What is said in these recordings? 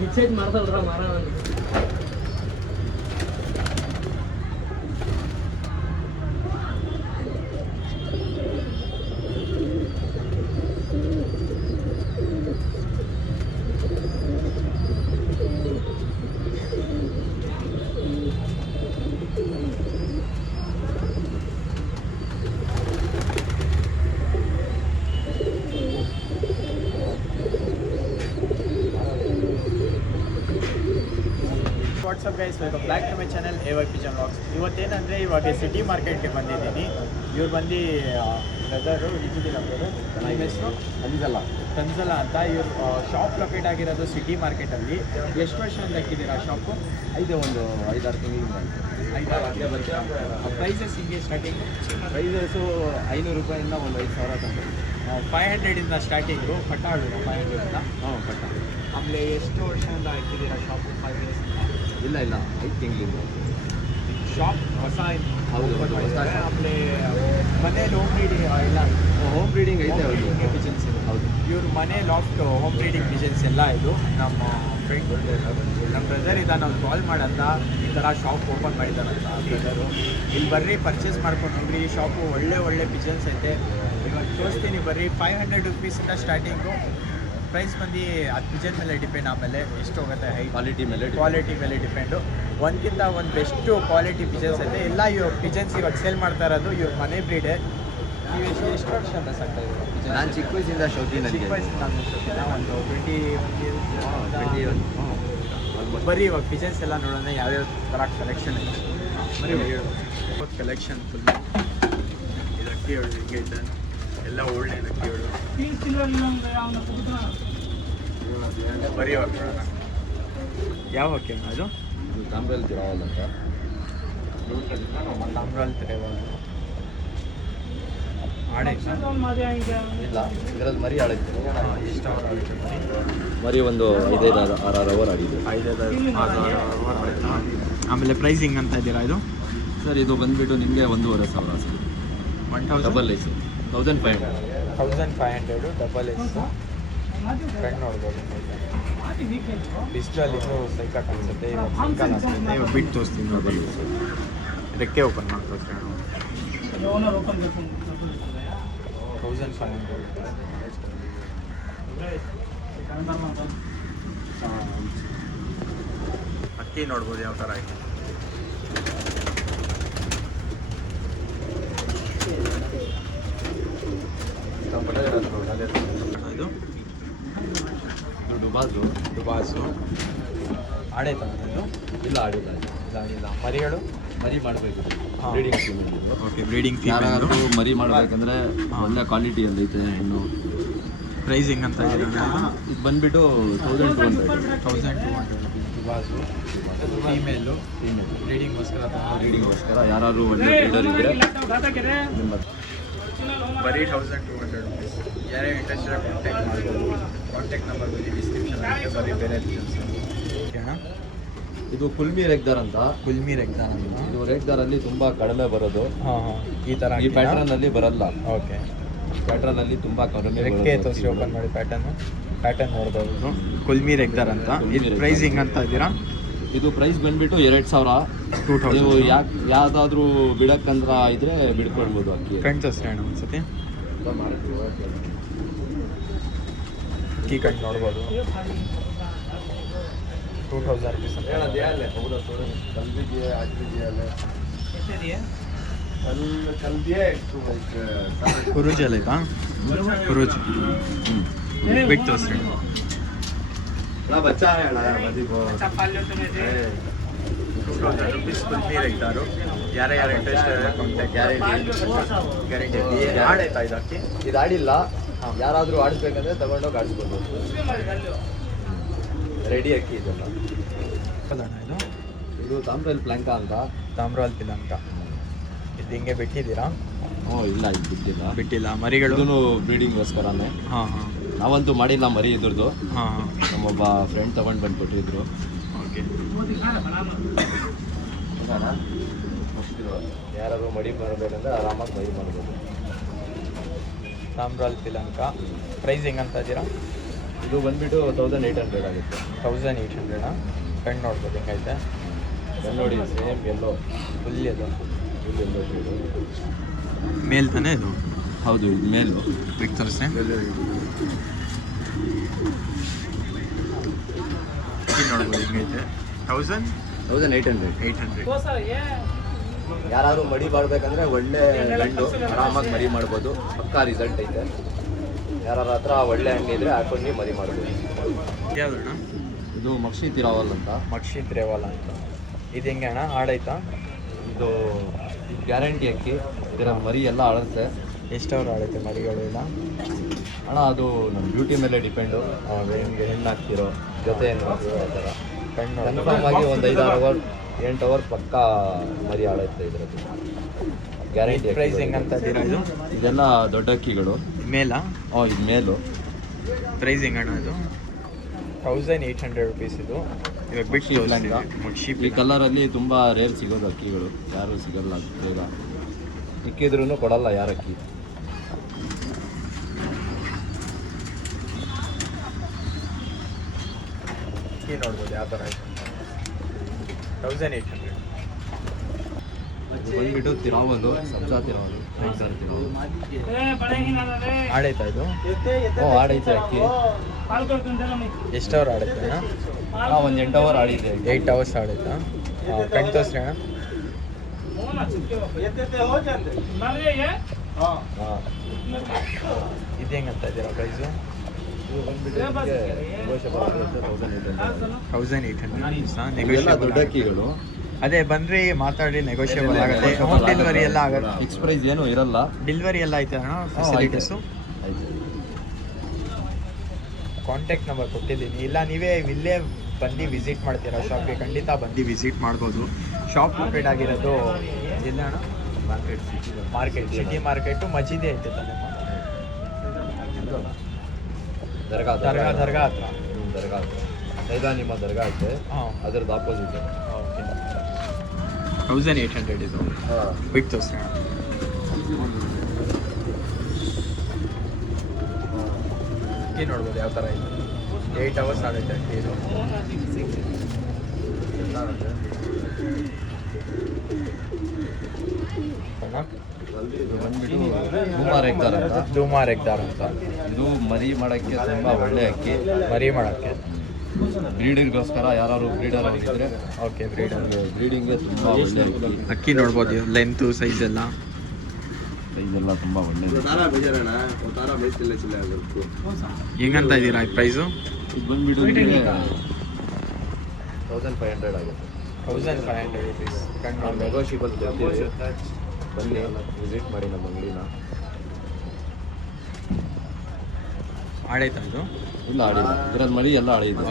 ನಿಶ್ಚಯ ಮಾಡ್ತಾಳ್ರ ಮಾರ what's up guys, welcome back to my channel AY pigeon vlogs. ಇವತ್ತೇನಂದರೆ ಇವಾಗ ಸಿಟಿ ಮಾರ್ಕೆಟ್ಗೆ ಬಂದಿದ್ದೀನಿ. ಇವ್ರು ಬಂದು ಬ್ರದರು ಇದ್ದಿದ್ದಿಲ್ಲ ಬ್ರದರು ನಿಮ್ಮ ಹೆಸರು ಕನ್ಸಲ ಅಂತ. ಇವ್ರು ಶಾಪ್ ಲೊಕೇಟ್ ಆಗಿರೋದು ಸಿಟಿ ಮಾರ್ಕೆಟಲ್ಲಿ. ಎಷ್ಟು ವರ್ಷದಿಂದ ಹಾಕಿದ್ದೀರಾ ಶಾಪು? ಒಂದು 5-6 ತಿಂಗಳಿಂದ. 5-6 ವರ್ಷ. ಪ್ರೈಸಸ್ ಹಿಂಗೆ ಸ್ಟಾರ್ಟಿಂಗು? ಪ್ರೈಸಸ್ಸು 500 ರೂಪಾಯಿಂದ ಒಂದು 5,000 ತನಕ. 500ಇಂದ ಸ್ಟಾರ್ಟಿಂಗು. ಪಟ್ಟಾಳು 500ಇಂದ. ಪಟ್ಟ. ಆಮೇಲೆ ಎಷ್ಟು ವರ್ಷದಿಂದ ಹಾಕಿದ್ದೀರಾ ಶಾಪು? 5 ಇಯರ್ಸ್? ಇಲ್ಲ 5 ತಿಂಗಳಿಂದ. ಶಾಪ್ ಹೊಸ ಹೌದು, ಹೊಸ ಶಾಪ್. ಆಮೇಲೆ ಮನೇಲಿ ಹೋಮ್ ಬ್ರೀಡಿಂಗ್ ಇಲ್ಲ? ಹೋಮ್ ಬ್ರೀಡಿಂಗ್ ಐತೆ. ಪಿಜನ್ಸ್ ಇದೆ. ಹೌದು, ಇವ್ರ ಮನೆ ಲಾಫ್ಟ್ ಹೋಮ್ ಬ್ರೀಡಿಂಗ್ ಪಿಜನ್ಸ್ ಎಲ್ಲ ಇದು. ನಮ್ಮ ಫ್ರೆಂಡ್ ನಮ್ಮ ಬ್ರದರ್ ಇದ್ದಾನೆ, ಅವ್ರು ಕಾಲ್ ಮಾಡಂತ ಈ ಥರ ಶಾಪ್ ಓಪನ್ ಮಾಡಿದ್ದಾರಂತ ಬ್ರದರು. ಇಲ್ಲಿ ಬರ್ರಿ, ಪರ್ಚೇಸ್ ಮಾಡ್ಕೊಂಡು ಹೋಗ್ರಿ. ಈ ಶಾಪು ಒಳ್ಳೆ ಪಿಜನ್ಸ್ ಐತೆ. ಇವಾಗ ತೋರಿಸ್ತೀನಿ ಬರ್ರಿ. 500 ರುಪೀಸಿಂದ ಸ್ಟಾರ್ಟಿಂಗು. ಪ್ರೈಸ್ ಬಂದು ಅದು ಪಿಜನ್ ಮೇಲೆ ಡಿಪೆಂಡ್. ಆಮೇಲೆ ಎಷ್ಟು ಹೋಗುತ್ತೆ ಕ್ವಾಲಿಟಿ ಮೇಲೆ ಡಿಪೆಂಡು. ಒಂದಕ್ಕಿಂತ ಒಂದು ಬೆಸ್ಟು ಕ್ವಾಲಿಟಿ ಪಿಜನ್ಸ್ ಐತೆ. ಎಲ್ಲ ಇವ್ರು ಪಿಜನ್ಸ್ ಇವಾಗ ಸೇಲ್ ಮಾಡ್ತಾ ಇರೋದು ಇವ್ರ ಮನೆ ಬ್ರೀಡೆ. ನೀವು ಎಷ್ಟು ವರ್ಷ ಅಂತ ಸಾಕ್ತಾ ಇದ್ದೀರಾ ಪಿಜನ್ಸ್? ನಾನು ಚಿಕ್ಕ ವಯಸ್ಸಿಂದ ಶೌಕಿ. ಚಿಕ್ಕ ವಯಸ್ಸಿಂದ ಒಂದು 21 ಬರೀ ಇವಾಗ ಪಿಜನ್ಸ್ ಎಲ್ಲ ನೋಡೋಣ ಯಾವ್ಯಾವ ಥರ ಕಲೆಕ್ಷನ್ ಇದೆ. ಬರೀ ಕಲೆಕ್ಷನ್ ಫುಲ್. ಇದು ಅಕ್ಕಿ ಹೇಳು ಹಿಂಗೈತೆ, ಎಲ್ಲ ಒಳ್ಳೆ ಅಕ್ಕಿ ಹೇಳು. ಬರೀ ಇವಾಗ ನೋಡೋಣ ಯಾವ ಅಕ್ಕಿ ಅದು? ತಾಮ್ರಲ್ಲಿ ಜರಾವಲ್ ಅಂತ. ತಾಮ್ರಲ್ಲಿ ತರೇವಲ್ ಆಡೆ ಇಲ್ಲ, ಇದರಲ್ಲಿ ಮರಿ ಆಡೈತೆ. ಎಷ್ಟು ಅವರ್ ಆಗುತ್ತೆ ಮರಿ ಒಂದು 5-6 ಅವರ್ ಆಡಿದೆ. 5-6 ಅವರ್ ಆಯಿತಾ? ಆಮೇಲೆ ಪ್ರೈಸಿಂಗ್ ಅಂತ ಇದ್ದೀರಾ ಇದು? ಸರ್ ಇದು ಬಂದುಬಿಟ್ಟು ನಿಮಗೆ 1,500 ಸರ್. 1000 ಡಬಲ್ ಐಸು 1500. 1500 ಡಬಲ್ ಎಸ್. ಫ್ರೆಂಡ್ ನೋಡ್ಬೋದು. ಡಿಜಿಟಲ್ ಇದು ಸೈಕಲ್ ಅನಿಸುತ್ತೆ. ಇವಾಗ ಬಿಟ್ಟು ತೋರಿಸ್ತೀನಿ ನೋಡಿ. ರೆಕ್ಕೆ ಓಪನ್ ಮಾಡಿ ತೋರಿಸ್ತೀನಿ. 1500 ಅಕ್ಕಿ ನೋಡ್ಬೋದು ಯಾವ ಥರ ಆಯ್ತು. ಇದು ಡುಬಾಸು ಆಡೈತ ಇದು? ಇಲ್ಲ, ಆಡಿಲ್ಲ. ಮರಿಗಳು ಮರಿ ಮಾಡಬೇಕು. ಹಾಂ. Breeding female. ಓಕೆ, ಬ್ರೀಡಿಂಗ್ ಯಾರಾದರೂ ಮರಿ ಮಾಡಬೇಕಂದ್ರೆ ಒಳ್ಳೆ ಕ್ವಾಲಿಟಿ ಐತೆ ಹೆಣ್ಣು. ಪ್ರೈಸಿಂಗ್ ಅಂತ ಇದು ಬಂದುಬಿಟ್ಟು 1200 ಡುಬಾಸು. ಫೀಮೇಲು ಬ್ರೀಡಿಂಗೋಸ್ಕರ ಯಾರು ಒಳ್ಳೆ ಬ್ರೀಡರ್ ಇದ್ದರೆ ನಿಮ್ಮ ಬರೀ 1200 ರುಪೀಸ್. ಯಾರೇ ಇಂಟ್ರೆಸ್ಟ್ ಕಾಂಟ್ಯಾಕ್ಟ್ ಮಾಡ್ಬೋದು. ಕಾಂಟ್ಯಾಕ್ಟ್ ನಂಬರ್ ಬಂದು ಡಿಸ್ಕ್ರಿಪ್ಷನ್ ಆಗುತ್ತೆ. ಬರೀ ಬೇರೆ ಓಕೆನಾ? ಇದು ಕುಲ್ಮಿ ರೆಗ್ದಾರ್ ಅಂತ. ಗುಲ್ಮಿ ರೆಗ್ದಾರ್ ಅಂತ. ಇದು ರೆಗ್ದಾರಲ್ಲಿ ತುಂಬ ಕಡಿಮೆ ಬರೋದು. ಈ ಥರ ಈ ಪ್ಯಾಟ್ರನಲ್ಲಿ ಬರಲ್ಲ. ಓಕೆ, ಪ್ಯಾಟ್ರನಲ್ಲಿ ತುಂಬ ಕಡಿಮೆ ರೆಕ್ಕೆ ತೋರಿಸಿ ಓಪನ್ ಮಾಡಿ. ಪ್ಯಾಟರ್ನ್ ನೋಡ್ಬೋದು. ಕುಲ್ಮಿ ರೆಗ್ದಾರ್ ಅಂತ. ಇದು ಪ್ರೈಸಿಂಗ್ ಅಂತ ಇದ್ದೀರಾ? ಇದು ಪ್ರೈಸ್ ಬಂದುಬಿಟ್ಟು 2,000. 2000. ನೀವು ಯಾವುದಾದ್ರೂ ಬಿಡಕ್ಕಂದ್ರೆ ಇದ್ರೆ ಬಿಡ್ಕೊಳ್ಬೋದು. ಅಕ್ಕಿ ಕಣ್ ತೋರಿಸ್ರಿ ಅಣ್ಣ ಒಂದ್ಸತಿ. ಅಕ್ಕಿ ಕಣ್ ನೋಡ್ಬೋದು. 2000 ರುಪೀಸ್ ಅಂತ. ಕುರುಜ್ ಎಲ್ಲ ಆಯ್ತಾ? ಕುರುಜ್ ಬಿಟ್ಟು ತೋರಿಸ್ರಿ. ₹2000 ಕುಲ್ಮಿ ರೆಗ್ದಾರು. ಯಾರು ಇಂಟ್ರೆಸ್ಟ್ ಕಾಂಟ್ಯಾಕ್ಟ್. ಗ್ಯಾರಂಟಿ ಆಡಾಯ್ತಾ ಇದು ಅಕ್ಕಿ? ಇದು ಆಡಿಲ್ಲ. ಯಾರಾದರೂ ಆಡಿಸ್ಬೇಕಂದ್ರೆ ತಗೊಂಡೋಗಿ ಆಡಿಸ್ಬೋದು. ರೆಡಿ ಅಕ್ಕಿ ಇದೆಲ್ಲ. ಇದು ಇದು ತಾಮ್ರಲ್ಲಿ ಪ್ಲಾಂಕಾ ಅಂತ. ತಾಮ್ರಾಲ್ ಪಿಲಂಕ. ಇದು ಹಿಂಗೆ ಬಿಟ್ಟಿದ್ದೀರಾ? ಇಲ್ಲ, ಇದು ಬಿಟ್ಟಿಲ್ಲ. ಮರಿಗಳು ಇದೂ ಬ್ರೀಡಿಂಗ್ಗೋಸ್ಕರನೇ. ಹಾಂ. ನಾವಂತೂ ಮಾಡಿಲ್ಲ ಮರಿ ಇದ್ರದ್ದು. ಹಾಂ. ನಮ್ಮೊಬ್ಬ ಫ್ರೆಂಡ್ ತಗೊಂಡು ಬಂದು ಕೊಟ್ಟಿದ್ರು. ಓಕೆ, ಯಾರಾದರೂ ಮಡಿ ಮಾಡಬೇಕಂದ್ರೆ ಆರಾಮಾಗಿ ಮರಿ ಮಾಡ್ಬೋದು. ತಾಮ್ರಾಲ್ ಪಿಲಂಕ. ಪ್ರೈಸಿಂಗ್ ಅಂತ ಇದ್ದೀರಾ? ಇದು ಬಂದ್ಬಿಟ್ಟು 1800 ಆಗುತ್ತೆ. 1800 ಕಣ್ಣು ನೋಡ್ಬೋದು ಹೆಂಗೈತೆ. ಎಲ್ಲ ನೋಡಿ ಸೇಮ್ ಎಲ್ಲೋ ಫುಲ್ ಅದು ಫುಲ್ ಎಲ್ಲೋ ಶೇಡು. ಮೇಲ್ ತಾನೇ ಇದು? ಹೌದು, ಇದು ಮೇಲು. ಬಿಗ್ ತೋರಿಸ್ತೆ. ನೋಡ್ಬೋದು ಹೆಂಗೈತೆ. 1800. ಯಾರಾದ್ರೂ ಮಡಿ ಮಾಡ್ಬೇಕಂದ್ರೆ ಒಳ್ಳೆ ಗಂಡು ಆರಾಮಾಗಿ ಮರಿ ಮಾಡ್ಬೋದು. ಪಕ್ಕಾ ರಿಸಲ್ಟ್ ಐತೆ. ಯಾರ ಹತ್ರ ಒಳ್ಳೆ ಹಣ್ಣು ಇದ್ರೆ ಹಾಕೊಂಡು ಮರಿ ಮಾಡ್ಬೋದು. ಯಾವ್ದಣ್ಣ? ಇದು ಮಕ್ಷಿ ತಿರಾವಲ್ ಅಂತ. ಮಕ್ಷಿ ತ್ರೇವಾಲ ಅಂತ. ಇದು ಹೆಂಗೆ ಅಣ್ಣ, ಆಡೈತಾ? ಇದು ಗ್ಯಾರಂಟಿ ಅಕ್ಕಿ. ಇದರ ಮರಿ ಎಲ್ಲ ಆಡುತ್ತೆ. ಎಷ್ಟು ಅವ್ರು ಆಡೈತೆ ಮರಿಗಳು ಎಲ್ಲ? ಅಣ್ಣ ಅದು ನಮ್ಮ ಬ್ಯೂಟಿ ಮೇಲೆ ಡಿಪೆಂಡು. ಹೆಂಗೆ ಹೆಣ್ಣು ಹಾಕ್ತಿರೋ ಜೊತೆ ಹೆಣ್ಣು ಹಾಕ್ತಿರೋ ಆ ಥರ. ಕನ್ಫರ್ಮ್ ಆಗಿ ಒಂದು 5-6 ಅವರ್ 8 ಅವರ್ ಪಕ್ಕ ಮರಿ ಆಡುತ್ತೆ ಇದರದ್ದು. ಗ್ಯಾರಂಟಿ. ಪ್ರೈಸ್ ಹೆಂಗಂತ ಇದ್ದೀರಾ ಇದು? ಇದೆಲ್ಲ ದೊಡ್ಡ ಅಕ್ಕಿಗಳು. ಮೇಲಾ? ಇದು ಮೇಲು. ಪ್ರೈಸ್ ಹೆಂಗಣ್ಣ ಇದು? 1800 ರುಪೀಸ್ ಇದು. ಇವಾಗ ಬಿಟ್ಟು ಮಕ್ಷಿ ಈ ಕಲರಲ್ಲಿ ತುಂಬ ರೇರ್ ಸಿಗೋದು ಅಕ್ಕಿಗಳು. ಯಾರೂ ಸಿಗಲ್ಲ ಬೇಗ. ಸಿಕ್ಕಿದ್ರೂ ಕೊಡಲ್ಲ ಯಾರು ಅಕ್ಕಿ. ನೋಡ್ಬೋದು ಯಾವ ಥರ ಇದೆ. 1800. ಇದು ಬಂದ್ಬಿಟ್ಟು ತಿರಾವಲು, ಸಬ್ಜಾ ತಿರಾವಲು, ರೈಸರ್ ತಿರಾವಲು. ಆಡೈತಾ ಇದು? ಆಡೈತೆ ಅಕ್ಕಿ. ಎಷ್ಟು ಅವರ್ ಆಡೈತೆ ಅಣ್ಣ? ಒಂದು 8 ಅವರ್ ಆಡಿದೆ. 8 ಅವರ್ಸ್ ಆಡೈತಾ? ಕಣ್ಣು ತೋರಿಸ್ರಿ ಅಣ್ಣ. ಇದು ಹೆಂಗಂತ ಇದ್ದೀರಾ ಪ್ರೈಸು? ಇದು ಬಂದ್ಬಿಟ್ಟು 1800. ಇವೆಲ್ಲ ದೊಡ್ಡ ಅಕ್ಕಿಗಳು. ಅದೇ ಬನ್ರಿ ಮಾತಾಡಿ, ನೆಗೋಷಿಯಬಲ್ ಆಗುತ್ತೆ. ಹೋಮ್ ಡೆಲಿವರಿ ಎಲ್ಲ ಆಗುತ್ತೆ. ಫಿಕ್ಸ್ ಪ್ರೈಸ್ ಏನೂ ಇರಲ್ಲ. ಡೆಲಿವರಿ ಎಲ್ಲ ಐತೆ ಅಣ್ಣ ಫೆಸಿಲಿಟೀಸು? ಆಯ್ತು. ಕಾಂಟ್ಯಾಕ್ಟ್ ನಂಬರ್ ಕೊಟ್ಟಿದ್ದೀನಿ. ಇಲ್ಲ ನೀವೇ ಇಲ್ಲೇ ಬಂದು ವಿಸಿಟ್ ಮಾಡ್ತೀರಾ ಶಾಪ್ಗೆ, ಖಂಡಿತ ಬಂದು ವಿಸಿಟ್ ಮಾಡ್ಬೋದು. ಶಾಪ್ ಲೊಕೇಟ್ ಆಗಿರೋದು ಇಲ್ಲ ಅಣ್ಣ? ಮಾರ್ಕೆಟ್ ಸಿಟಿ ಮಾರ್ಕೆಟು ಮಜೀದಿ ಐತೆ ತಾನೆ? ದರ್ಗಾ ದರ್ಗಾ ದರ್ಗಾ ಹತ್ರ. ದರ್ಗಾ ಹತ್ರ ಸೈದಾ ನಿಮ್ಮ ದರ್ಗಾ ಐತೆ. ಹಾಂ, ಅದ್ರದ್ದು ಆಪೋಸಿಟ್. ಓಕೆ. 1800 ಇದು. ಬಿಗ್ ತೋರಿಸಿ ಅಣ್ಣ. ಅಕ್ಕಿ ನೋಡ್ಬೋದು ಯಾವ ಥರ ಇದೆ. 8 ಅವರ್ಸ್ ಆಡೈತೆ ಅಕ್ಕಿ ಇದು. ಇದು ಬಂದ್ಬಿಟ್ಟು ಧೂಮಾರ್ ಎಗ್ದಾರ್ ಅಂತ. ಧೂಮಾರ್ ಎಗ್ದಾರ್ ಅಂತ. ಇದು ಮರಿ ಮಾಡೋಕ್ಕೆ ತುಂಬ ಒಳ್ಳೆ ಅಕ್ಕಿ. ಮರಿ ಮಾಡೋಕ್ಕೆ ಬ್ರೀಡಿಂಗ್ಗೋಸ್ಕರ ಯಾರು ಬ್ರೀಡರ್ ಆಗಿದ್ರೆ ಓಕೆ. ಬ್ರೀಡಿಂಗ್ಗೆ ತುಂಬ ಒಳ್ಳೆ ಅಕ್ಕಿ. ಅಕ್ಕಿ ನೋಡ್ಬೋದು ಲೆಂತು ಸೈಜ್ ಎಲ್ಲ. ಇದೆಲ್ಲ ತುಂಬ ಒಳ್ಳೆಯದು. ಹೆಂಗಂತ ಇದ್ದೀರಾ ಈ ಪ್ರೈಸು? ಇದು ಬಂದ್ಬಿಟ್ಟು ನಿಮಗೆ 1500 ಆಗುತ್ತೆ. 1500 ರುಪೀಸ್. ನಾವು ನೆಗೋಷಿಯಬಲ್ ಕೊಡ್ತೀವಿ. ಬನ್ನಿ ವಿಸಿಟ್ ಮಾಡಿ ನಮ್ಮ ಅಂಗಡಿನ. ಆಡೈತಾ ಇದು? ಇಲ್ಲ ಆಡಿಲ್ಲ. ಇದರಲ್ಲಿ ಮರಿ ಎಲ್ಲ ಆಡಿದ್ದು.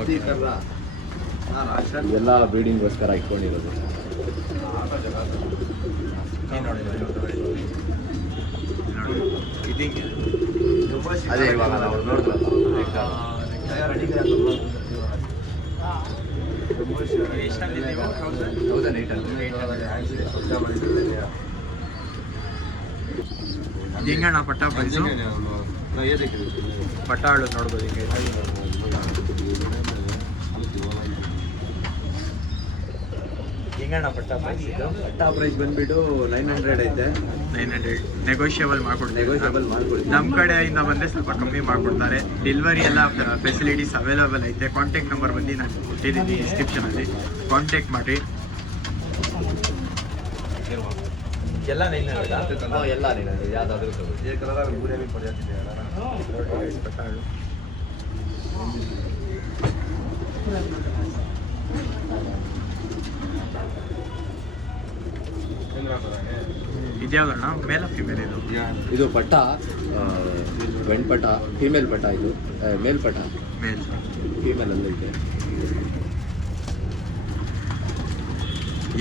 ಇದೆಲ್ಲ ಬ್ರೀಡಿಂಗ್ಗೋಸ್ಕರ ಇಟ್ಕೊಂಡಿರೋದು. ಅದೇ ಇವಾಗ ನಾವು ನೋಡಿದ್ರಲ್ಲ 1800. ಹೆಂಗಣ್ಣ ಪಟ್ಟ ಪ್ರೈಸು? ಪಟ್ಟಾಳು ನೋಡ್ಬೋದು ಹಿಂಗೆ. ಹೆಂಗಣ್ಣ ಪಟ್ಟ ಪ್ರೈಸ್ ಇದು? ಪಟ್ಟ ಪ್ರೈಸ್ ಬಂದ್ಬಿಟ್ಟು 900 ಐತೆ. 900 ನೆಗೋಷಿಯಬಲ್ ಮಾಡ್ಕೊಡ್ತೀವಿ. ಮಾಡ್ಕೊಡ್ತೀವಿ. ನಮ್ಮ ಕಡೆಯಿಂದ ಬಂದರೆ ಸ್ವಲ್ಪ ಕಮ್ಮಿ ಮಾಡಿಕೊಡ್ತಾರೆ. ಡೆಲಿವರಿ ಎಲ್ಲ ಫೆಸಿಲಿಟೀಸ್ ಅವೈಲೇಬಲ್ ಐತೆ. ಕಾಂಟ್ಯಾಕ್ಟ್ ನಂಬರ್ ಬಂದು ನಾನು ಕೊಟ್ಟಿದ್ದೀನಿ ಡಿಸ್ಕ್ರಿಪ್ಷನಲ್ಲಿ. ಕಾಂಟ್ಯಾಕ್ಟ್ ಮಾಡಿ. ಎಲ್ಲ 900? ಎಲ್ಲ ಯಾವುದಾದ್ರೂ ಪಟ್ಟಾಳು. ಇದ್ಯಾವ್ದಣ್ಣ? ಮೇಲ ಫಿಮೇಲ್ ಇದು? ಇದು ಪಟ್ಟ ಗಂಡು ಪಟ್ಟ, ಫೀಮೇಲ್ ಪಟ್ಟ. ಇದು ಮೇಲ್ ಪಟ್ಟ. ಮೇಲ್. ಫೀಮೇಲ್ ಅಲ್ಲ ಇದೆ.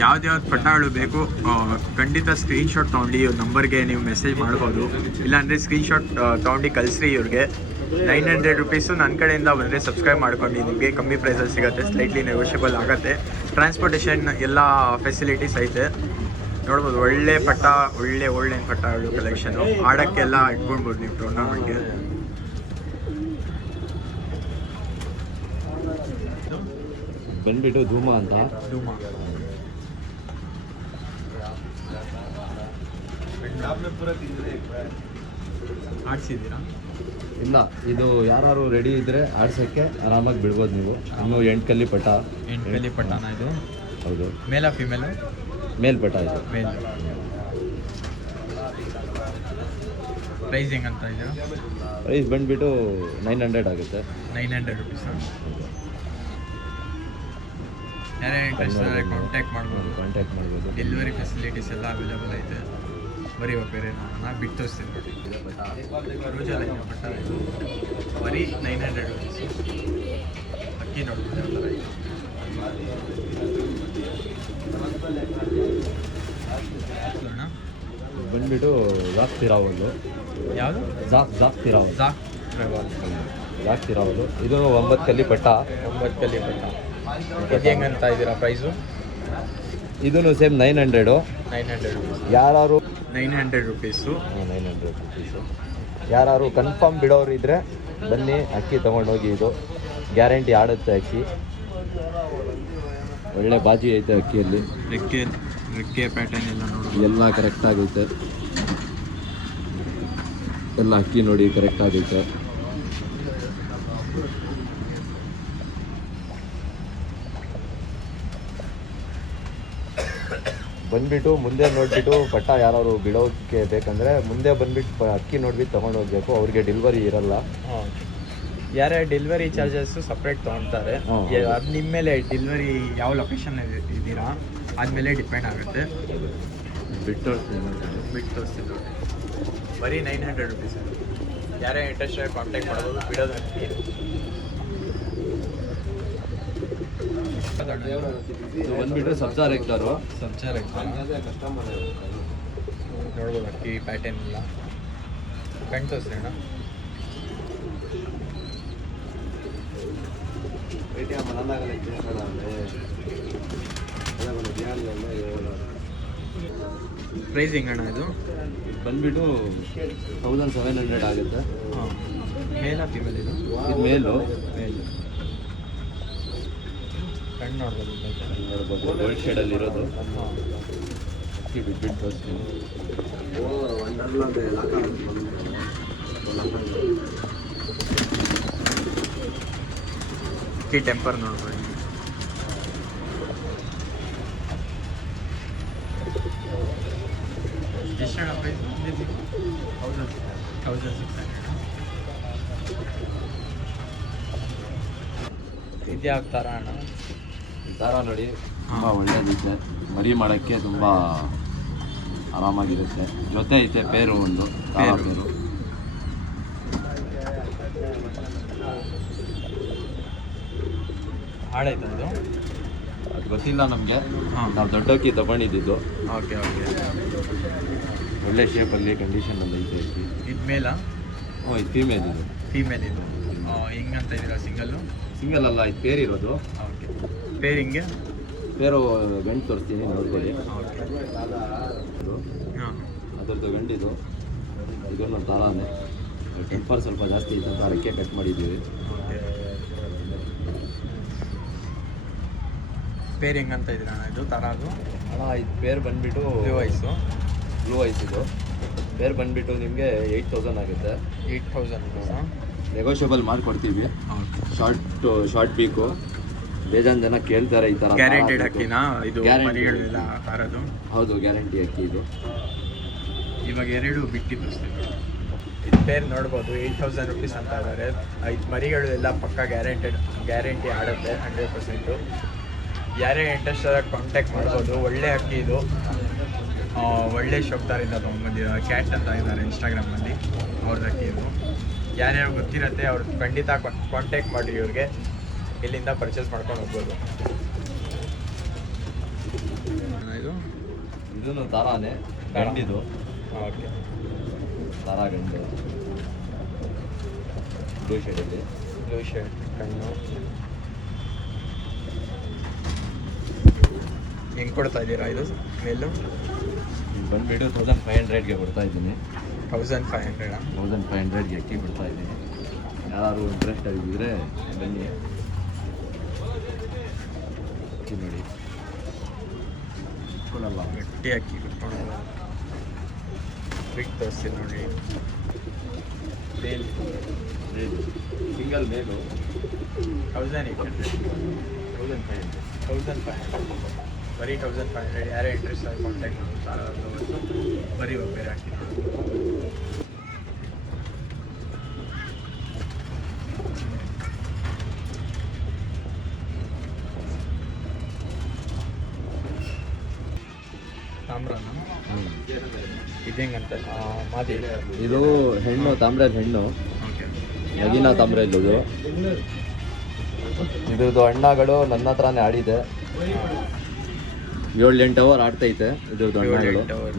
ಯಾವ್ದ್ಯಾವ್ದು ಪಟ್ಟಾಳು ಬೇಕು ಖಂಡಿತ ಸ್ಕ್ರೀನ್ಶಾಟ್ ತೊಗೊಂಡು ಇವ್ರ ನಂಬರ್ಗೆ ನೀವು ಮೆಸೇಜ್ ಮಾಡ್ಬೋದು. ಇಲ್ಲಾಂದರೆ ಸ್ಕ್ರೀನ್ಶಾಟ್ ತೊಗೊಂಡು ಕಳಿಸ್ರಿ ಇವ್ರಿಗೆ. 900 ರುಪೀಸು. ನನ್ನ ಕಡೆಯಿಂದ ಬಂದರೆ ಸಬ್ಸ್ಕ್ರೈಬ್ ಮಾಡ್ಕೊಂಡು ನಿಮಗೆ ಕಮ್ಮಿ ಪ್ರೈಸಲ್ಲಿ ಸಿಗುತ್ತೆ. ಸ್ಲೈಟ್ಲಿ ನೆಗೋಷಿಯಬಲ್ ಆಗುತ್ತೆ. ಟ್ರಾನ್ಸ್ಪೋರ್ಟೇಷನ್ ಎಲ್ಲ ಫೆಸಿಲಿಟೀಸ್ ಐತೆ. ನೋಡ್ಬೋದು ಒಳ್ಳೆ ಪಟ್ಟ, ಒಳ್ಳೆ ಪಟ್ಟಾಳು ಕಲೆಕ್ಷನು. ಆಡೋಕ್ಕೆಲ್ಲ ಇಟ್ಕೊಳ್ಬೋದು ನೀವು ಟೂರ್ನಮೆಂಟ್ಗೆ. ಬಂದ್ಬಿಟ್ಟು ಧೂಮ ಅಂತ. ಧೂಮ. ಆಡಿಸಿದ್ದೀರಾ? ಇಲ್ಲ, ಇದು ಯಾರು ರೆಡಿ ಇದ್ದರೆ ಆಡ್ಸೋಕ್ಕೆ ಆರಾಮಾಗಿ ಬಿಡ್ಬೋದು ನೀವು. ಇನ್ನು 8 ಕಲ್ಲಿ ಪಟ. 8 ಕಲಿ ಪಟ್ಟಣ ಇದು. ಹೌದು. ಮೇಲ ಫಿಮೇಲು? ಮೇಲ್ಪಟ ಇದು. ಮೇಲ್. ಪ್ರೈಸ್ ಹೆಂಗಂತ ಇದೆಯಾ? ಪ್ರೈಸ್ ಬಂದುಬಿಟ್ಟು 900 ಆಗುತ್ತೆ. 900 ರುಪೀಸ್. ಯಾರೇ ಇಂಟ್ರೆಸ್ಟ್ ಆದರೆ ಕಾಂಟ್ಯಾಕ್ಟ್ ಮಾಡ್ಬೋದು. ಡೆಲಿವರಿ ಫೆಸಿಲಿಟೀಸ್ ಎಲ್ಲ ಅವೈಲೇಬಲ್ ಐತೆ. ಬರೀ ಬೇರೆ ನಾ ಬಿಟ್ಟು ತೋರಿಸ್ತೀನಿ ನೋಡಿ. ರೋಜಾಲ ಬಟ್ಟ ಬರೀ 900 ರುಪೀಸ್. ಅಕ್ಕಿ ನೋಡ್ಬೋದು ಯಾವ ಥರ ಇದೆ. ಬಂದ್ಬಿಟ್ಟು ಜಾಸ್ತಿ ರಾವಲ್ಲು. ಯಾವುದು? ಜಾಸ್ತಿ ರಾವಲ್. ಜಾಸ್ತಿ ರಾವಲ್ಲು. ಇದು 9 ಕಲ್ಲಿ ಪಟ್ಟ. 9 ಕಲಿ ಪಟ್ಟ. ಇದು ಹೆಂಗಂತ ಇದ್ದೀರಾ ಪ್ರೈಸು? ಇದೂ ಸೇಮ್ 900. 900 ರುಪೀಸ್. ಯಾರು 900 ರುಪೀಸು. 900 ರುಪೀಸು. ಯಾರು ಕನ್ಫರ್ಮ್ ಬಿಡೋರು ಇದ್ದರೆ ಬನ್ನಿ, ಅಕ್ಕಿ ತೊಗೊಂಡೋಗಿ. ಇದು ಗ್ಯಾರಂಟಿ ಆಡುತ್ತೆ ಅಕ್ಕಿ. ಒಳ್ಳೆ ಬಾಜಿ ಐತೆ ಅಕ್ಕಿಯಲ್ಲಿ. ರೆಕ್ಕೆ ಪ್ಯಾಟರ್ನ್ ಎಲ್ಲ ನೋಡಿ. ಎಲ್ಲ ಕರೆಕ್ಟ್ ಆಗೈತೆ. ಎಲ್ಲ ಅಕ್ಕಿ ನೋಡಿ ಕರೆಕ್ಟ್ ಆಗೈತೆ. ಬಂದ್ಬಿಟ್ಟು ಮುಂದೆ ನೋಡಿಬಿಟ್ಟು ಪಟ್ಟ ಯಾರು ಬಿಡೋಕ್ಕೆ ಬೇಕಂದರೆ ಮುಂದೆ ಬಂದ್ಬಿಟ್ಟು ಅಕ್ಕಿ ನೋಡ್ಬಿಟ್ಟು ತೊಗೊಂಡು ಹೋಗ್ಬೇಕು. ಅವ್ರಿಗೆ ಡೆಲಿವರಿ ಇರಲ್ಲ. ಯಾರೇ ಡೆಲಿವರಿ ಚಾರ್ಜಸ್ಸು ಸಪ್ರೇಟ್ ತೊಗೊಳ್ತಾರೆ. ಅದು ನಿಮ್ಮ ಮೇಲೆ ಡೆಲಿವರಿ ಯಾವ ಲೊಕೇಶನ್ ಇದ್ದೀರಾ ಆದಮೇಲೆ ಡಿಪೆಂಡ್ ಆಗುತ್ತೆ. ಬಿಟ್ಟು ತೋರಿಸ್ತೀನಿ ನೋಡಿ. ಬರೀ 900 ರುಪೀಸ್. ಯಾರೇ ಇಂಟ್ರೆಸ್ಟ್ ಕಾಂಟ್ಯಾಕ್ಟ್ ಮಾಡ್ಬೋದು. ಬಿಡೋದು ಇದು ಬಂದ್ಬಿಟ್ಟು ಸಬ್ಜಾ ರೆಗ್ಯುಲರು. ನೋಡ್ಬೋದು ಅಕ್ಕಿ ಪ್ಯಾಟರ್ನ್ ಎಲ್ಲ. ಕಣ್ ತೋರಿಸ್ರಿ ಅಣ್ಣ. ಪ್ರೈಸ್ ಹೆಂಗಣ್ಣ ಇದು? ಬಂದ್ಬಿಟ್ಟು 1700 ಆಗುತ್ತೆ. ಹಾಂ. ಮೇಲ ಫಿಮೇಲ್ ಇದು? ಇದು ಮೇಲು. ಕಣ್ಣು ನೋಡ್ಬೋದು. ಗೋಲ್ಡ್ ಶೇಡಲ್ಲಿರೋದು. ಹಾಂ. ಅಕ್ಕಿ ಬಿಟ್ಬಿಟ್ಟು ತೋರಿಸ್ತೀನಿ. ಅಕ್ಕಿ ಟೆಂಪರ್ ನೋಡ್ಬೋದು. ಎಷ್ಟು ಅಣ್ಣ ಪ್ರೈಸ್? 1600. ಇದ್ಯಾವ ಥರ ಅಣ್ಣ? ಈ ಥರ ನೋಡಿ ತುಂಬ ಒಳ್ಳೆಯದಿದೆ. ಮರಿ ಮಾಡೋಕ್ಕೆ ತುಂಬ ಆರಾಮಾಗಿರುತ್ತೆ. ಜೊತೆ ಐತೆ ಪೇರು, ಒಂದು ಪೇರು. ಹಾಳಾಯ್ತು ಅದು? ಅದು ಗೊತ್ತಿಲ್ಲ ನಮಗೆ. ಹಾಂ. ನಾವು ದೊಡ್ಡಕ್ಕಿ ತೊಗೊಂಡಿದ್ದು. ಓಕೆ. ಒಳ್ಳೆ ಶೇಪಲ್ಲಿ ಕಂಡೀಷನಲ್ಲಿ ಐತೆ ಅಕ್ಕಿ. ಇದು ಮೇಲ? ಇದು ಫೀಮೇಲ್. ಇದು ಫೀಮೇಲ್. ಇದು ಹಿಂಗಂತ ಇದ್ದೀರಾ? ಸಿಂಗಲ್ಲು? ಸಿಂಗಲ್ ಅಲ್ಲ, ಇದು ಪೇರ್ ಇರೋದು. ಓಕೆ. ಪೇರ್ ಹಿಂಗೆ? ಪೇರು ಗಂಡು ತೋರಿಸ್ತೀನಿ ನೋಡ್ಕೊಳ್ಳಿ. ಓಕೆ. ಅದು ಹಾಂ. ಅದರದ್ದು ಗಂಡಿದು. ಇದನ್ನು ತಾರಾನೆ. ಟೆಂಪರ್ ಸ್ವಲ್ಪ ಜಾಸ್ತಿ ಇತ್ತು ಅಂತ ಅದಕ್ಕೆ ಕಟ್ ಮಾಡಿದ್ದೀವಿ. ಪೇರ್ ಹೆಂಗಂತ ಇದ್ದೀರಾ ಅಣ್ಣ ಇದು ತರಾದು? ಅಣ್ಣ ಇದು ಪೇರ್ ಬಂದುಬಿಟ್ಟು ಬ್ಲೂ ಐಸ್ ಇದು. ಪೇರ್ ಬಂದುಬಿಟ್ಟು ನಿಮಗೆ 8000 ಆಗುತ್ತೆ. 8000 ರುಪೀಸಾ? ನೆಗೋಷಿಯಬಲ್ ಮಾಡಿಕೊಡ್ತೀವಿ. ಓಕೆ. ಶಾರ್ಟ್ ಬೇಕು. ಬೇಜಾನ್ ಜನ ಕೇಳ್ತಾರೆ ಈ ಥರ. ಗ್ಯಾರಂಟಿಡ್ ಅಕ್ಕಿನಾ ಇದು? Guaranteed. ಮರಿಗಳೆಲ್ಲ ಹಾರೋದು? ಹೌದು, ಗ್ಯಾರಂಟಿ ಅಕ್ಕಿ ಇದು. ಇವಾಗ 2 ಬಿಟ್ಟು ತೋರಿಸ್ತೀವಿ. ಇದು ಪೇರ್ ನೋಡ್ಬೋದು. 8000 ರುಪೀಸ್ ಅಂತ ಇದ್ದಾರೆ. 5 ಮರಿಗಳು ಎಲ್ಲ ಪಕ್ಕ ಗ್ಯಾರಂಟಿ ಆಡುತ್ತೆ 100%. ಯಾರೇ ಇಂಟ್ರೆಸ್ಟ್ ಆದಾಗ ಕಾಂಟ್ಯಾಕ್ಟ್ ಮಾಡ್ಬೋದು. ಒಳ್ಳೆ ಅಕ್ಕಿ ಇದು. ಒಳ್ಳೆ ಶಬ್ದಾರಿಂದ ತೊಗೊಂಡ್ಬಂದಿರೋ ಕ್ಯಾಟ್ ಅಂತ ಇದ್ದಾರೆ ಇನ್ಸ್ಟಾಗ್ರಾಮಲ್ಲಿ. ಅವ್ರದ್ದು ಅಕ್ಕಿ ಇದು. ಯಾರ್ಯಾರು ಗೊತ್ತಿರುತ್ತೆ ಅವ್ರು ಖಂಡಿತ ಕಾಂಟ್ಯಾಕ್ಟ್ ಮಾಡಿ. ಇವ್ರಿಗೆ ಇಲ್ಲಿಂದ ಪರ್ಚೇಸ್ ಮಾಡ್ಕೊಂಡು ಹೋಗ್ಬೋದು. ಇದು ಇದನ್ನು ತಾರಾನೆ ಗಂಡಿದು. ಓಕೆ. ತಾರಾ ಗಂಡು ಬ್ಲೂ ಶೇಡಲ್ಲಿ. ಬ್ಲೂ ಶೇಡ್ ಕಣ್ಣು. ಹೆಂಗೆ ಕೊಡ್ತಾ ಇದ್ದೀರಾ ಇದು ಮೇಲು? ಬಂದುಬಿಟ್ಟು 1500ಗೆ ಕೊಡ್ತಾ ಇದ್ದೀನಿ. 1500? 1500ಗೆ ಅಕ್ಕಿ ಬಿಡ್ತಾ ಇದ್ದೀನಿ. ಯಾರು ಇಂಟ್ರೆಸ್ಟ್ ಆಗಿದ್ದರೆ ಬನ್ನಿ. ಗಟ್ಟಿ ಅಕ್ಕಿ ಕುತ್ಕೊಂಡು ಬಿಗ್ ತೋರಿಸ್ತೀನಿ ನೋಡಿ. ಮೇಲ್ ಸಿಂಗಲ್ ಮೇಲು 1800 1500 ಬರೀ 1500. ಯಾರೇ ಇಂಟ್ರೆಸ್ಟ್ ಆಗಿ ಕಾಂಟ್ಯಾಕ್ಟ್ ಮಾಡಿ ಬರೀ ಬೇರೆ ಹಾಕಿ ತಾಮ್ರನ ಇದೇಂಗಂತ ಮಾದಿ. ಇದು ಹೆಣ್ಣು ತಾಮ್ರದ ಹೆಣ್ಣು, ಓಕೆ ನಗಿನ ತಾಮ್ರ ಇಲ್ಲದು. ಇದ್ರದ್ದು ಅಣ್ಣಗಳು ನನ್ನ ಹತ್ರನೇ ಆಡಿದೆ, 7-8 ಅವರ್ ಆಡ್ತೈತೆ ಇದ್ರದ್ದು ಅಣ್ಣಗಳು. 7-8 hour.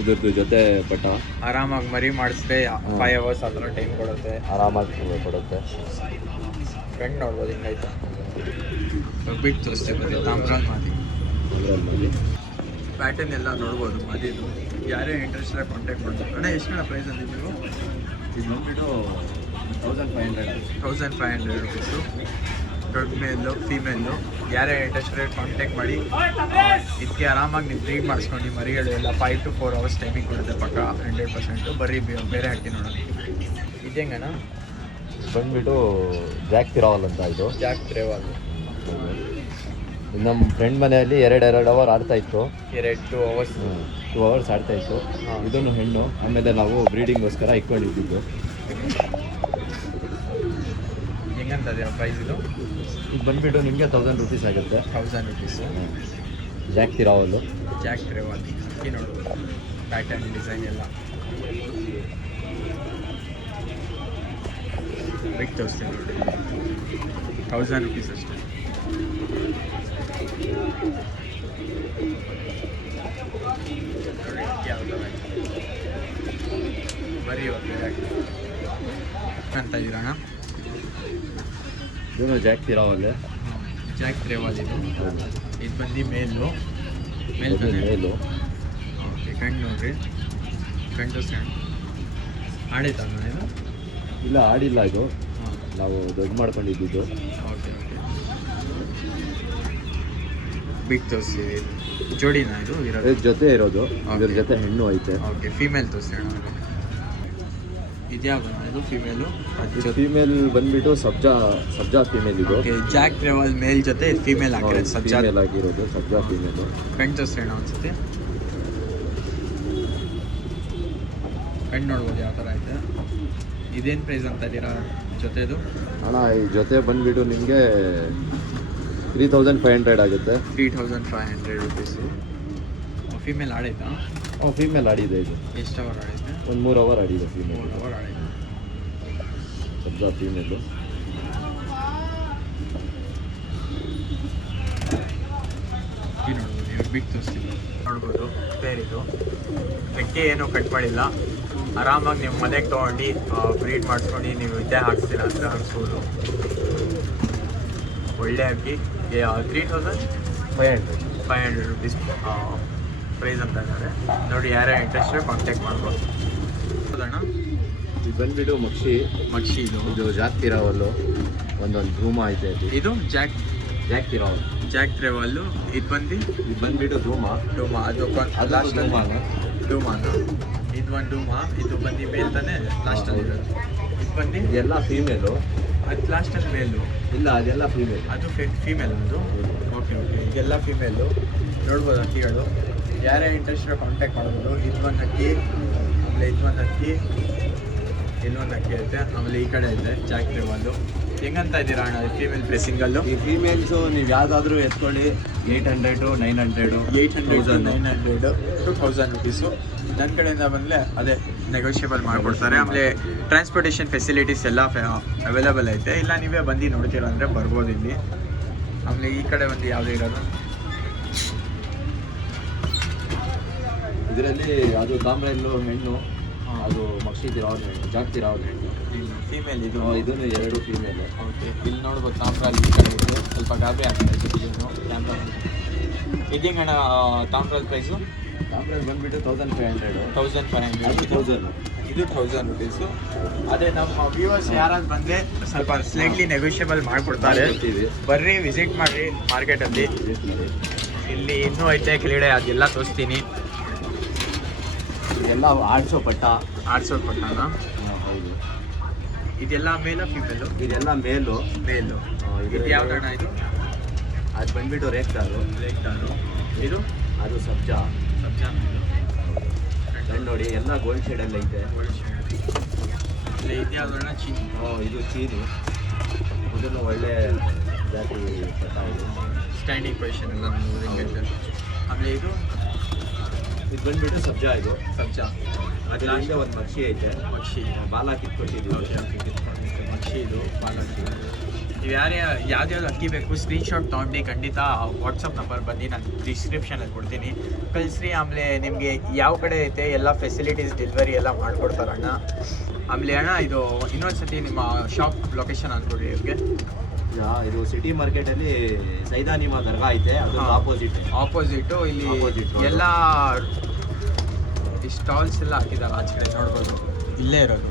ಇದ್ರದ್ದು ಜೊತೆ ಪಟ ಆರಾಮಾಗಿ ಮರಿ ಮಾಡಿಸಿದೆ 5 hours ಆ ಥರ ಟೈಮ್ ಕೊಡುತ್ತೆ, ಆರಾಮಾಗಿ ಕೊಡುತ್ತೆ. ಫ್ರೆಂಡ್ ನೋಡ್ಬೋದು ಹಿಂಗಾಯ್ತಾ. ಬಿಟ್ಟು ತೋರಿಸ್ತೇವೆ ಬರೀ ತಾಮ್ರ ಮಾದಿ. ತಾಮ್ರಲ್ಲಿ ಪ್ಯಾಟರ್ನ್ ಎಲ್ಲ ನೋಡ್ಬೋದು ಮದಿದು. ಯಾರೇ ಇಂಟ್ರೆಸ್ಟ್ ಇಲ್ಲ ಕಾಂಟ್ಯಾಕ್ಟ್ ಮಾಡ್ಬೋದು. ಅಣ್ಣ ಎಷ್ಟು ಪ್ರೈಸ್ ಅಂದಿದ್ದು ನೀವು? ಇದು ಬಂದ್ಬಿಟ್ಟು 1500. 1500 ರುಪೀಸು. ದೊಡ್ಡ ಮೇಲು ಫೀಮೇಲು ಯಾರೇ ಇಂಟ್ರೆಸ್ಟ್ ರೇಟ್ ಕಾಂಟ್ಯಾಕ್ಟ್ ಮಾಡಿ. ಇದಕ್ಕೆ ಆರಾಮಾಗಿ ನೀವು ಬ್ರೀಡ್ ಮಾಡಿಸ್ಕೊಂಡು ಮರಿಗಳು ಎಲ್ಲ 5 to 4 hours ಟೈಮಿಂಗ್ ಕೊಡುತ್ತೆ ಪಕ್ಕ 100%. ಬರೀ ಬೇರೆ ಹಾಕಿ ನೋಡೋಣ. ಇದೇಂಗಣ್ಣ ಬಂದ್ಬಿಟ್ಟು ಜಾಕ್ ತಿರಾವಲ್ ಅಂತ ಇದು. ಜಾಕ್ ತ್ರೇವಾಲ್ ನಮ್ಮ ಫ್ರೆಂಡ್ ಮನೆಯಲ್ಲಿ 2 ಅವರ್ ಆಡ್ತಾ ಇತ್ತು. 2 hours 2 hours ಆಡ್ತಾ ಇತ್ತು. ಇದನ್ನು ಹೆಣ್ಣು. ಆಮೇಲೆ ನಾವು ಬ್ರೀಡಿಂಗ್ಗೋಸ್ಕರ ಇಟ್ಕೊಂಡಿದ್ದು. ಹೆಂಗಂತದೆ ಪ್ರೈಸ್ ಇದು? ಇದು ಬಂದ್ಬಿಟ್ಟು ನಿಮಗೆ 1000 rupees ಆಗುತ್ತೆ. 1000 ರುಪೀಸು. ಜಾಕ್ ತಿರಾವಲ್ಲು. ಜಾಕ್ ತ್ರೇವಾಲ್ ಅಕ್ಕಿ ನೋಡ್ಬೋದು, ಪ್ಯಾಟರ್ನ್ ಡಿಸೈನ್ ಎಲ್ಲ ಬಿಗ್ ತೋರಿಸ್ತೀನಿ ನೋಡಿ. 1000 ರುಪೀಸ್ ಅಷ್ಟೇ. ನೋಡಿ ಯಾವ್ದು ಬರೀ ಅಂತ ಇದ್ದೀರಣ್ಣ. ಇದನ್ನು ಜಾಕ್ ತಿರಾವಲ್ಲೇ. ಜಾಕ್ ತ್ರೇವಾಲ್ ಇದು. ಇದು ಬಂದು ಮೇಲು ಮೇಲು. ಓಕೆ ಕಣ್ಣು ನೋಡ್ರಿ, ಕಣ್ಣು ಸ್ಕ್ಯಾನ್ ಆಡೈತಲ್ಲ ಇದು? ಇಲ್ಲ ಆಡಿಲ್ಲ, ಇದು ಹಾಂ ನಾವು ದೊಡ್ಡ ಮಾಡ್ಕೊಂಡಿದ್ದು. ಓಕೆ ಓಕೆ ಬಿಗ್ ತೋರಿಸ್ತೀವಿ. ಜೋಡಿನಾ ಇದು ಇರೋದು? ಇದ್ರ ಜೊತೆ ಇರೋದು, ಇದ್ರ ಜೊತೆ ಹೆಣ್ಣು ಐತೆ. ಓಕೆ ಫೀಮೇಲ್ ತೋರಿಸೋಣ. ಇದ್ಯಾವ ಇದು ಫೀಮೇಲು? ಇದು ಫೀಮೇಲ್ ಬಂದ್ಬಿಟ್ಟು ಸಬ್ಜಾ ಫೀಮೇಲ್ ಇದು. ಓಕೆ ಜಾಕ್ ತ್ರೇವಾಲ್ ಮೇಲ್ ಜೊತೆ ಫೀಮೇಲ್ ಹಾಕಿರೋದು ಸಬ್ಜಾ ಫೀಮೇಲ್ ಆಗಿರೋದು ಸಬ್ಜಾ ಫೀಮೇಲು. ಕಣ್ಣು ತೋರಿಸೋಣ ಅನ್ಸುತ್ತೆ. ಕಣ್ಣು ನೋಡ್ಬೋದು ಯಾವ ಥರ ಐತೆ. ಇದೇನು ಪ್ರೈಸ್ ಅಂತ ಇದ್ದೀರಾ ಜೊತೆದು? ಅಣ್ಣ ಈ ಜೊತೆ ಬಂದ್ಬಿಟ್ಟು ನಿಮಗೆ 3500 ಆಗುತ್ತೆ. 3500 ರುಪೀಸು. ಫೀಮೇಲ್ ಆಡೈತಾ? ಫೀಮೇಲ್ ಆಡಿದೆ ಇದು. ಎಷ್ಟು ಅವರ್ ಆಡೈತೆ? ಒಂದು 3 ಅವರ್ ಆಡಿದೆ ಫೀಮೇಲ್. 3 ಅವರ್ ಆಡೈತೆ. ಸಬ್ಜಾ ಫೀಮೇಲು. ಈ ನೋಡ್ಬೋದು ನೀವು ಬಿಗ್ ತೋರಿಸ್ತೀವಿ ನೋಡ್ಬೋದು. ಬೇರಿದು ರೆಕ್ಕೆ ಏನೂ ಕಟ್ ಮಾಡಿಲ್ಲ. ಆರಾಮಾಗಿ ನೀವು ಮನೆಗೆ ತೊಗೊಂಡು ಬ್ರೀಡ್ ಮಾಡಿಸ್ಕೊಂಡು ನೀವು ವಿದ್ಯೆ ಹಾಕ್ತೀರ ಅಂತ ಅನ್ಸ್ಬೋದು. ಒಳ್ಳೆ ಅಕ್ಕಿ 3500 ರುಪೀಸ್ ಪ್ರೈಸ್ ಅಂತ ಇದ್ದಾರೆ ನೋಡಿ. ಯಾರೇ ಇಂಟ್ರೆಸ್ಟ್ ಕಾಂಟ್ಯಾಕ್ಟ್ ಮಾಡ್ಬೋದು. ಹೌದಣ್ಣ ಇದು ಬಂದ್ಬಿಟ್ಟು ಮಕ್ಷಿ ಇದು ಜಾಕ್ ತಿರಾವಲ್ಲು. ಒಂದೊಂದು ಧೂಮ ಐತೆ ಅದು. ಇದು ಜಾಕ್ ತಿರಾವಲ್. ಜಾಕ್ ತ್ರೇವಾಲು. ಇದು ಬಂದ್ಬಿಟ್ಟು ಧೂಮ. ಅದು ಲಾಸ್ಟ್ ಡೂಮಾನ. ಇದು ಒಂದು ಡೂಮಾ. ಇದು ಬಂದು ಮೇಲ್ ತಾನೆ ಲಾಸ್ಟಲ್ಲಿ ಇರೋದು. ಇದು ಬಂದು ಇದೆಲ್ಲ ಫೀಮೇಲು. ಅದು ಲಾಸ್ಟಲ್ಲಿ ಮೇಲು. ಇಲ್ಲ ಅದೆಲ್ಲ ಫೀಮೇಲ್. ಅದು ಫೀಮೇಲ್ ಅದು. ಓಕೆ ಓಕೆ ಇದೆಲ್ಲ ಫೀಮೇಲು. ನೋಡ್ಬೋದು ಅಕ್ಕಿಗಳು. ಯಾರೇ ಇಂಟ್ರೆಸ್ಟ್ ಕಾಂಟ್ಯಾಕ್ಟ್ ಮಾಡ್ಬೋದು. ಇದೊಂದು ಅಕ್ಕಿ, ಆಮೇಲೆ ಇದೊಂದು ಅಕ್ಕಿ, ಇನ್ನೊಂದು ಅಕ್ಕಿ ಐತೆ, ಆಮೇಲೆ ಈ ಕಡೆ ಐತೆ ಜಾಕ್ ತ್ರೇವಾಲು. ಹೆಂಗಂತ ಇದ್ದೀರಾ ಅಣ್ಣ ಫೀಮೇಲ್ ಪ್ರೈಸ್ ಸಿಂಗಲ್ಲು? ಈ ಫೀಮೇಲ್ಸು ನೀವು ಯಾವುದಾದ್ರೂ ಎತ್ಕೊಳ್ಳಿ 800 900 800 900 to 1000 ರುಪೀಸು. ನನ್ನ ಕಡೆಯಿಂದ ಬಂದರೆ ಅದೇ ನೆಗೋಷಿಯಬಲ್ ಮಾಡಿಕೊಡ್ತಾರೆ. ಆಮೇಲೆ ಟ್ರಾನ್ಸ್ಪೋರ್ಟೇಷನ್ ಫೆಸಿಲಿಟೀಸ್ ಎಲ್ಲ ಅವೈಲೇಬಲ್ ಐತೆ. ಇಲ್ಲ ನೀವೇ ಬಂದು ನೋಡ್ತೀರ ಅಂದರೆ ಬರ್ಬೋದು ಇಲ್ಲಿ. ಆಮೇಲೆ ಈ ಕಡೆ ಬಂದು ಯಾವುದೇ ಇರೋದು ಇದರಲ್ಲಿ ಅದು ತಾಮ್ರಲ್ಲು ಹೆಣ್ಣು, ಅದು ಮಕ್ಷಿ ತಿರಾವಲ್ ಹೆಣ್ಣು, ಜಾಕ್ ತಿರಾವಲ್ ಹೆಣ್ಣು. ಫೀಮೇಲ್ ಇದು. ಇದನ್ನು 2 ಫೀಮೇಲು. ಓಕೆ ಇಲ್ಲಿ ನೋಡ್ಬೋದು ತಾಮ್ರ ಅಲ್ಲಿ ಈ ಕಡೆ ಇದೆ. ಸ್ವಲ್ಪ ಗಾಬರಿ ಆಗ್ತದೆ ಕ್ಯಾಮ್ರಾ. ಇದೇಂಗಣ್ಣ ತಾಮ್ರದ ಪ್ರೈಸು? ತಾಮ್ರಲ್ಲಿ ಬಂದ್ಬಿಟ್ಟು 1500. 1500. ಇದು 1000 ರುಪೀಸು. ಅದೇ ನಮ್ಮ ವ್ಯೂವರ್ಸ್ ಯಾರಾದ್ರು ಬಂದರೆ ಸ್ವಲ್ಪ ಸ್ಲೈಟ್ಲಿ ನೆಗೋಷಿಯಬಲ್ ಮಾಡಿಕೊಡ್ತಾರೆ. ಬರ್ರಿ ವಿಸಿಟ್ ಮಾಡಿರಿ ಮಾರ್ಕೆಟಲ್ಲಿ. ಇಲ್ಲಿ ಇನ್ನೂ ಐತೆ ಕೆಳಗಡೆ ಅದೆಲ್ಲ ತೋರಿಸ್ತೀನಿ. ಇದೆಲ್ಲ ಆಡಿಸೋ ಪಟ್ಟ. ಆಡ್ಸೋ ಪಟ್ಟಣ. ಹೌದು. ಇದೆಲ್ಲ ಮೇಲು ಫಿಮೇಲು? ಇದೆಲ್ಲ ಮೇಲು. ಮೇಲು. ಇದು ಯಾವ್ದಣ್ಣ ಇದು? ಅದು ಬಂದ್ಬಿಟ್ಟು ರೇಕ್ಟಾರು. ರೇಕ್ಟಾರು. ಇದು ಅದು ಸಬ್ಜಾ. ಸಬ್ಜಾ ಮೇಲು. ಫ್ರೆಂಡ್ ನೋಡಿ ಎಲ್ಲ ಗೋಲ್ಡ್ ಶೇಡಲ್ಲಿ ಐತೆ. ಇಲ್ಲಿ ಇದು ಯಾವ್ದಣ್ಣ? ಚೀನಿ. ಇದು ಚೀನಿ. ಇದನ್ನು ಒಳ್ಳೆ ಜಾತಿ ಪಟ್ಟ ಇದು. ಸ್ಟ್ಯಾಂಡಿಂಗ್ ಪೊಸಿಷನ್ ಎಲ್ಲ ನಮ್ಮದು. ಆಮೇಲೆ ಇದು ಬಂದ್ಬಿಟ್ಟು ಸಬ್ಜಾ ಇದು. ಸಬ್ಜಾ. ಅದ್ರ ಹಿಂದೆ ಒಂದು ಮಕ್ಷಿ ಐತೆ. ಮಕ್ಷಿ. ಬಾಲ ಕಿತ್ಕೊಟ್ಟಿದ್ದೀವಿ. ಮಕ್ಷಿ ಇದು ಬಾಲಕ್ಷಿ. ನೀವು ಯಾವ್ದ್ಯಾವ್ದು ಅಕ್ಕಿ ಬೇಕು ಸ್ಕ್ರೀನ್ಶಾಟ್ ತೊಗೊಂಡು ಖಂಡಿತ ವಾಟ್ಸಪ್ ನಂಬರ್ ಬಂದು ನಾನು ಡಿಸ್ಕ್ರಿಪ್ಷನಲ್ಲಿ ಕೊಡ್ತೀನಿ, ಕಳಿಸ್ರಿ. ಆಮೇಲೆ ನಿಮಗೆ ಯಾವ ಕಡೆ ಐತೆ ಎಲ್ಲ ಫೆಸಿಲಿಟೀಸ್ ಡೆಲಿವರಿ ಎಲ್ಲ ಮಾಡ್ಕೊಡ್ತಾರಣ್ಣ. ಆಮೇಲೆ ಅಣ್ಣ ಇದು ಇನ್ನೊಂದು ಸತಿ ನಿಮ್ಮ ಶಾಪ್ ಲೊಕೇಶನ್ ಅಂದ್ಕೊಡ್ರಿ ಇವ್ರಿಗೆ. ಇದು ಸಿಟಿ ಮಾರ್ಕೆಟಲ್ಲಿ ಸೈದಾನಿಮಾ ದರ್ಗಾ ಐತೆ, ಅದು ಆಪೋಸಿಟು. ಇಲ್ಲಿ Opposite road. ಎಲ್ಲ ಈ ಸ್ಟಾಲ್ಸ್ ಎಲ್ಲ ಹಾಕಿದ್ದಾರೆ ಆಚೆ ಕಡೆ ನೋಡ್ಬೋದು, ಇಲ್ಲೇ ಇರೋದು.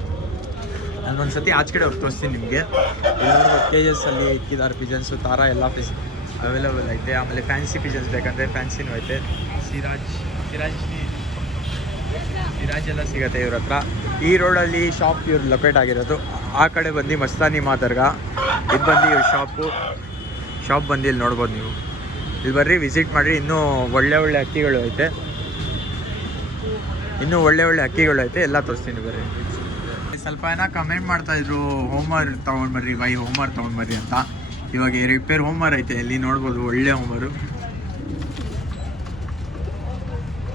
ನಾನು ಒಂದು ಸತಿ ಆಚೆ ಕಡೆ ಅವ್ರು ತೋರಿಸ್ತೀನಿ ನಿಮಗೆ. ಎಲ್ಲರಿಗೂ KGS ಅಲ್ಲಿ ಇಕ್ಕಿದ್ದಾರೆ ಪಿಜನ್ಸು, ತಾರ ಎಲ್ಲ ಅವೈಲೇಬಲ್ ಐತೆ. ಆಮೇಲೆ ಫ್ಯಾನ್ಸಿ ಪಿಜನ್ಸ್ ಬೇಕಂದರೆ ಫ್ಯಾನ್ಸಿನೂ ಐತೆ. ಸಿರಾಜ್ ಎಲ್ಲ ಸಿಗುತ್ತೆ ಇವ್ರ ಹತ್ರ. ಈ ರೋಡಲ್ಲಿ ಶಾಪ್ ಇವ್ರು ಲೊಕೇಟ್ ಆಗಿರೋದು. ಆ ಕಡೆ ಬಂದು ಮಸ್ತಾನಿಮಾ ದರ್ಗಾ, ಇದು ಬಂದು ಇವ್ರ ಶಾಪ್ ಬಂದು ಇಲ್ಲಿ ನೋಡ್ಬೋದು ನೀವು. ಇಲ್ಲಿ ಬರ್ರಿ, ವಿಸಿಟ್ ಮಾಡಿರಿ. ಇನ್ನೂ ಒಳ್ಳೆ ಅಕ್ಕಿಗಳು ಐತೆ, ಎಲ್ಲ ತೋರಿಸ್ತೀನಿ ಬರ್ರಿ. ಸ್ವಲ್ಪ ಕಮೆಂಟ್ ಮಾಡ್ತಾಯಿದ್ರು ಹೋಮರ್ ತೊಗೊಂಡ್ಬರ್ರಿ ಹೋಮರ್ ತೊಗೊಂಡ್ಬರ್ರಿ ಅಂತ. ಇವಾಗ ರಿಪೇರ್ ಹೋಮರ್ ಐತೆ, ಇಲ್ಲಿ ನೋಡ್ಬೋದು ಒಳ್ಳೆ ಹೋಮರು.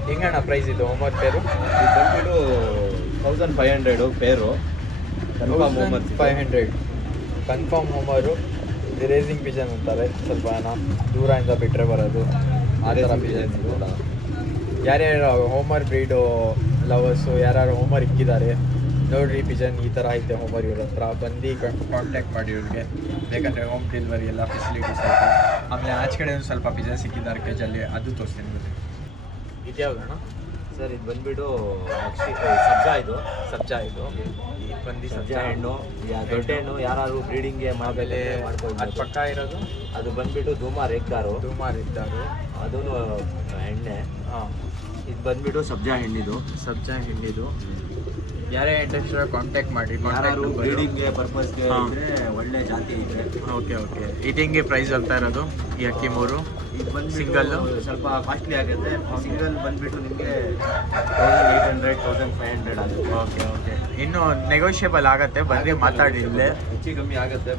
ಹೆಂಗಣ್ಣ ಪ್ರೈಸ್ ಇದು ಹೋಮರ್ ಪೇರು? ಇದು ಬಂದ್ಬಿಟ್ಟು 1500 ಪೇರು. 500 ಕನ್ಫರ್ಮ್ ಹೋಮರು. ಇದು ರೇಸಿಂಗ್ ಪಿಜನ್ ಅಂತಾರೆ, ಸ್ವಲ್ಪ ದೂರದಿಂದ ಬಿಟ್ಟರೆ ಬರೋದು ಆ ಥರ ಪಿಜನ್. ಯಾರ್ಯಾರು ಹೋಮರ್ ಬ್ರೀಡು ಲವರ್ಸು ಯಾರು ಹೋಮರ್ ಇಕ್ಕಿದ್ದಾರೆ ನೋಡ್ರಿ, ಪಿಜನ್ ಈ ಥರ ಐತೆ ಹೋಮರ್ ಇವ್ರ ಹತ್ರ. ಬಂದು ಕಾಂಟ್ಯಾಕ್ಟ್ ಮಾಡಿ ಇವ್ರಿಗೆ, ಬೇಕಂದರೆ ಹೋಮ್ ಡೆಲಿವರಿ ಎಲ್ಲ ಫೆಸಿಲಿಟೀಸ್ ಐತೆ. ಆಮೇಲೆ ಆಚೆ ಕಡೆ ಸ್ವಲ್ಪ ಪಿಜನ್ ಸಿಕ್ಕಿದ್ದಾರೆ ಕೇಜಲ್ಲಿ, ಅದು ತೋರಿಸ್ತೀನಿ ಬನ್ನಿ. ಇದು ಯಾವ್ದಣ್ಣ ಸರ್? ಇದು ಬಂದ್ಬಿಟ್ಟು ಸಬ್ಜಾ ಇದು ಬಂದು ಸಬ್ಜಾ ಹೆಣ್ಣು, ದೊಡ್ಡ ಹೆಣ್ಣು ಯಾರು ಬ್ರೀಡಿಂಗ್ಗೆ ಆಮೇಲೆ ಅದು ಮಾಡ್ಬೋದು. ಪಕ್ಕ ಇರೋದು ಅದು ಬಂದ್ಬಿಟ್ಟು ಧೂಮಾರ್ ಇದ್ದಾರು. ಅದೂ ಎಣ್ಣೆ. ಹಾಂ, ಇದು ಬಂದ್ಬಿಟ್ಟು ಸಬ್ಜಾ ಹೆಣ್ಣಿದು. ಯಾರೇ ಇಂಟ್ರೆಸ್ಟ್ ಕಾಂಟ್ಯಾಕ್ಟ್ ಮಾಡಿ. ಯಾರು ಬ್ರೀಡಿಂಗ್ಗೆ ಪರ್ಪಸ್ಗೆ ಇದ್ರೆ ಒಳ್ಳೆ ಜಾತಿ ಇದೆ. ಓಕೆ ಈಟಿಂಗ್ಗೆ ಪ್ರೈಸ್ ಅಂತ ಇರೋದು ಈ ಅಕ್ಕಿ 3. ಇದು ಬಂದು ಸಿಂಗಲ್ ಸ್ವಲ್ಪ ಕಾಸ್ಟ್ಲಿ ಆಗುತ್ತೆ. ಸಿಂಗಲ್ ಬಂದ್ಬಿಟ್ಟು ನಿಮಗೆ 1800 1500 ಆಗುತ್ತೆ. ಓಕೆ ಇನ್ನು ನೆಗೋಷಿಯಬಲ್ ಆಗುತ್ತೆ, ಬಂದು ಮಾತಾಡಿ. ಇಲ್ಲೇ ಹೆಚ್ಚು ಕಮ್ಮಿ ಆಗುತ್ತೆ.